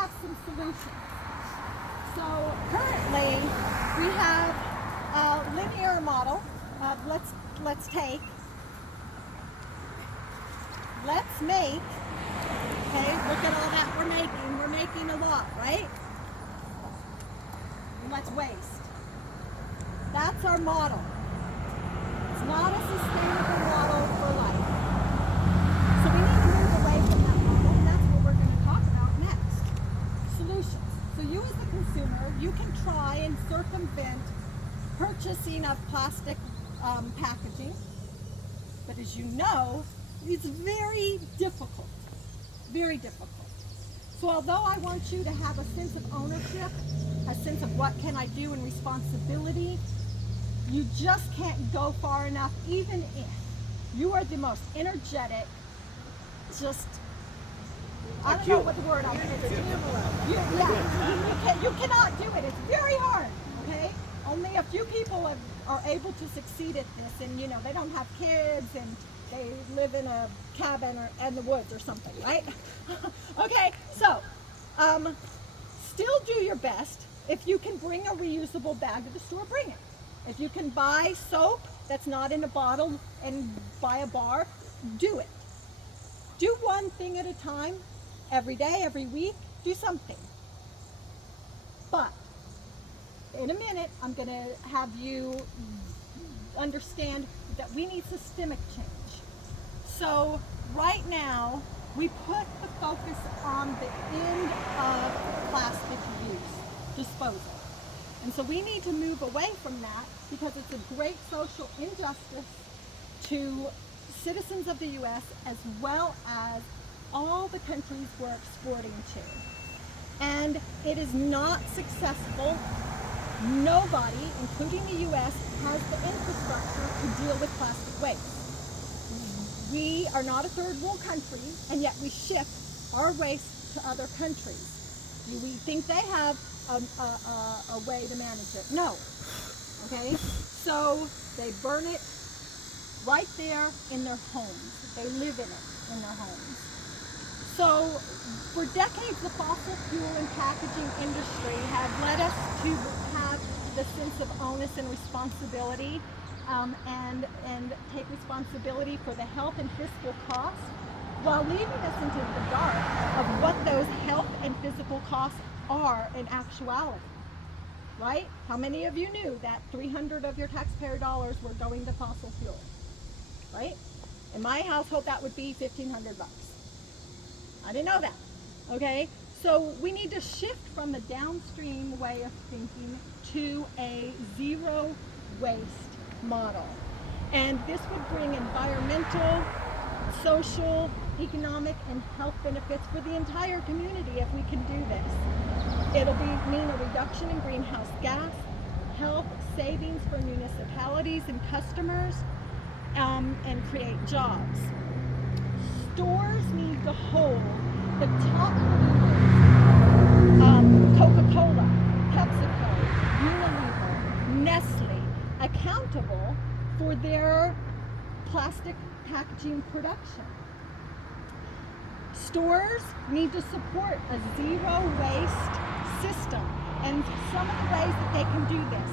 have some solutions. So currently we have a linear model of let's make, okay, look at all that we're making a lot, right? And let's waste. That's our model. It's not a sustainable model for life. So we need to move away from that model, and that's what we're going to talk about next. Solutions. So you as the consumer, you can try and circumvent purchasing of plastic packaging, but as you know, it's very difficult, very difficult. So although I want you to have a sense of ownership, a sense of what can I do and responsibility, you just can't go far enough, even if you are the most energetic, just, I don't know what the word I'm going to do. You cannot do it. It's very hard, okay? Only a few people are able to succeed at this, and you know, they don't have kids and they live in a cabin or in the woods or something, right? Okay, so still do your best. If you can bring a reusable bag to the store, bring it. If you can buy soap that's not in a bottle and buy a bar, do it. Do one thing at a time, every day, every week, do something. But in a minute, I'm going to have you understand that we need systemic change. So right now, we put the focus on the end of plastic use, disposal. And so we need to move away from that because it's a great social injustice to citizens of the U.S. as well as all the countries we're exporting to. And it is not successful. Nobody, including the U.S., has the infrastructure to deal with plastic waste. We are not a third world country, and yet we ship our waste to other countries. Do we think they have a way to manage it? No. Okay? So they burn it right there in their homes. They live in it in their homes. So for decades, the fossil fuel and packaging industry have led us to have the sense of onus and responsibility and take responsibility for the health and physical costs while leaving us into the dark of what those health and physical costs are in actuality, right? How many of you knew that 300 of your taxpayer dollars were going to fossil fuel, right? In my household, that would be $1,500 bucks. I didn't know that, okay? So we need to shift from the downstream way of thinking to a zero waste model. And this would bring environmental, social, economic, and health benefits for the entire community if we can do this. It'll mean a reduction in greenhouse gas, health savings for municipalities and customers, and create jobs. Stores need to hold the top Coca-Cola, PepsiCo, Unilever, Nestle accountable for their plastic packaging production. Stores need to support a zero waste system, and some of the ways that they can do this,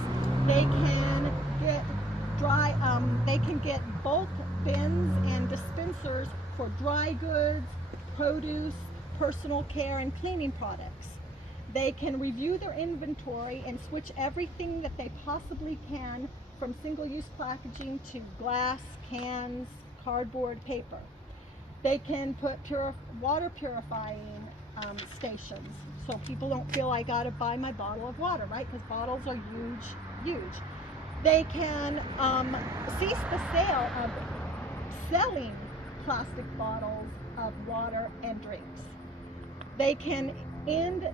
they can get bulk bins and dispensers for dry goods, produce, personal care, and cleaning products. They can review their inventory and switch everything that they possibly can from single-use packaging to glass, cans, cardboard, paper. They can put water purifying stations so people don't feel I gotta buy my bottle of water, right? Because bottles are huge. They can cease the sale of selling plastic bottles of water and drinks. They can end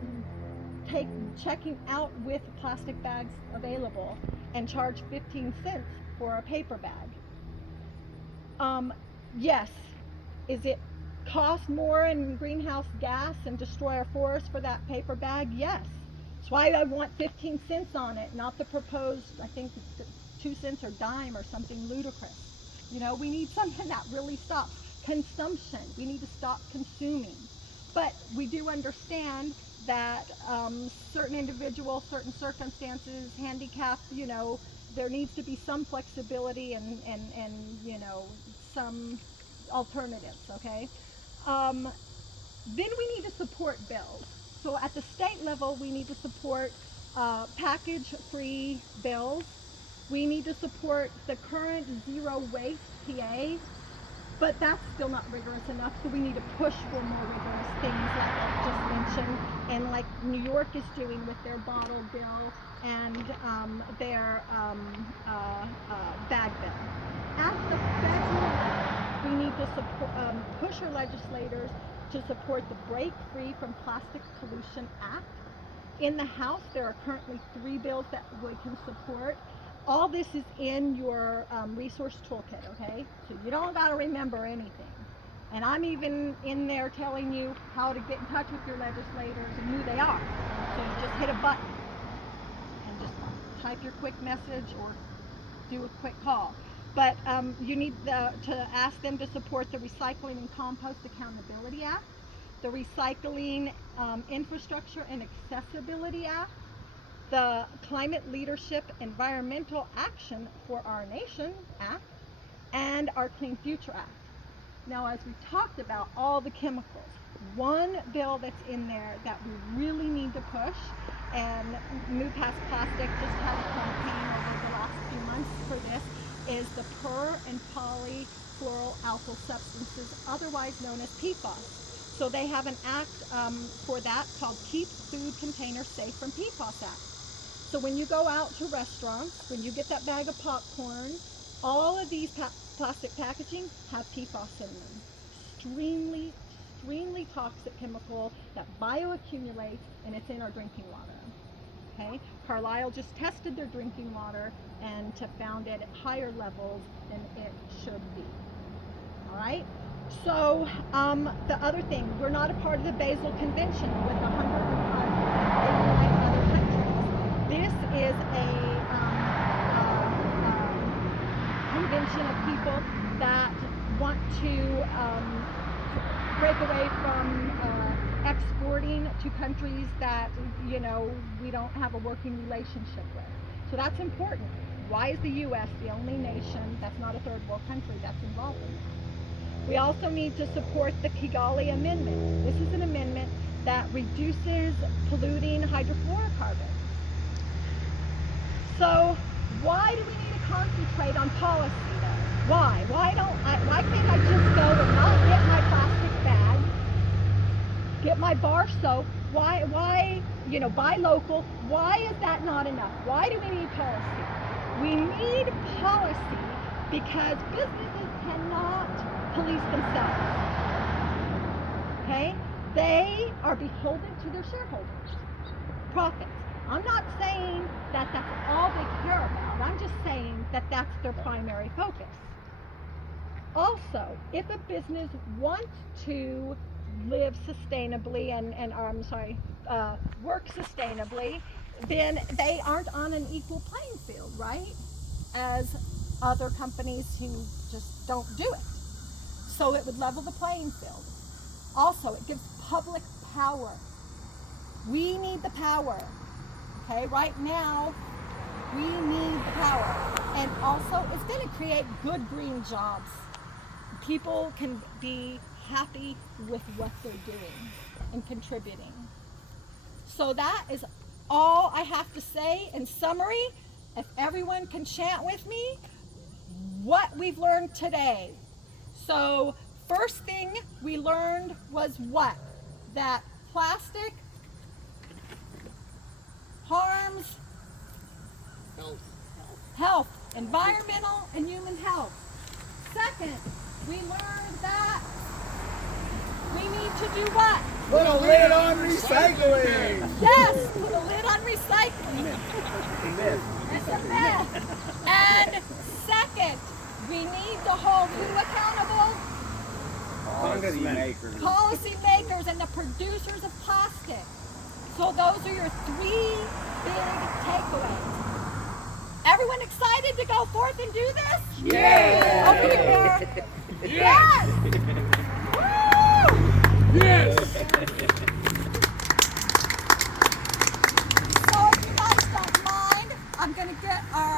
checking out with plastic bags available and charge 15 cents for a paper bag. Yes, is it cost more in greenhouse gas and destroy our forests for that paper bag? Yes. That's why I want 15 cents on it, not the proposed, I think, 2 cents or dime or something ludicrous. You know, we need something that really stops consumption. We need to stop consuming. But we do understand that certain individuals, certain circumstances, handicap, you know, there needs to be some flexibility and you know, some alternatives, okay? Then we need to support bills. So at the state level, we need to support package-free bills. We need to support the current zero waste PA, but that's still not rigorous enough, so we need to push for more rigorous things like I just mentioned, and like New York is doing with their bottle bill and their bag bill. At the federal level, we need to support, push our legislators to support the Break Free from Plastic Pollution Act. In the House, there are currently 3 bills that we can support. All this is in your resource toolkit, okay? So you don't got to remember anything. And I'm even in there telling you how to get in touch with your legislators and who they are. So you just hit a button and just type your quick message or do a quick call. But you need to ask them to support the Recycling and Compost Accountability Act, the Recycling Infrastructure and Accessibility Act, the Climate Leadership Environmental Action for Our Nation Act, and our Clean Future Act. Now, as we talked about all the chemicals, one bill that's in there that we really need to push, and Move Past Plastic just had a campaign over the last few months for this, is the per and polyfluoroalkyl substances, otherwise known as PFAS. So they have an act for that called Keep Food Containers Safe from PFAS Act. So when you go out to restaurants, when you get that bag of popcorn, all of these plastic packaging have PFAS in them. Extremely toxic chemical that bioaccumulates, and it's in our drinking water. Okay? Carlisle just tested their drinking water and found it at higher levels than it should be. All right? So the other thing, we're not a part of the Basel Convention with 189 other countries. This is a convention of people that want to break away from exporting to countries that, you know, we don't have a working relationship with. So that's important. Why is the U.S. the only nation that's not a third world country that's involved in that? We also need to support the Kigali Amendment. This is an amendment that reduces polluting hydrofluorocarbons. So why do we need to concentrate on policy though? Why? Why can't I just go and not get my plastic bag, get my bar soap? Why, you know, buy local? Why is that not enough? Why do we need policy? We need policy because businesses cannot police themselves. Okay? They are beholden to their shareholders. Profits. I'm not saying that that's all they care about. I'm just saying that that's their primary focus. Also, if a business wants to live sustainably work sustainably, then they aren't on an equal playing field, right? As other companies who just don't do it. So it would level the playing field. Also, it gives public power. We need the power. Okay, right now, we need the power. And also, it's going to create good green jobs. People can be happy with what they're doing and contributing. So that is all I have to say in summary. If everyone can chant with me, what we've learned today. So first thing we learned was what? That plastic harms health, environmental and human health. Second, we learned that we need to do what? Put a lid on recycling. Yes, put a lid on recycling. It's a myth. And second, we need to hold who accountable? Policy makers and the producers of plastic. So those are your 3 big takeaways. Everyone excited to go forth and do this? Yeah! Over here. Yes! Woo! Yes! So if you guys don't mind, I'm going to get our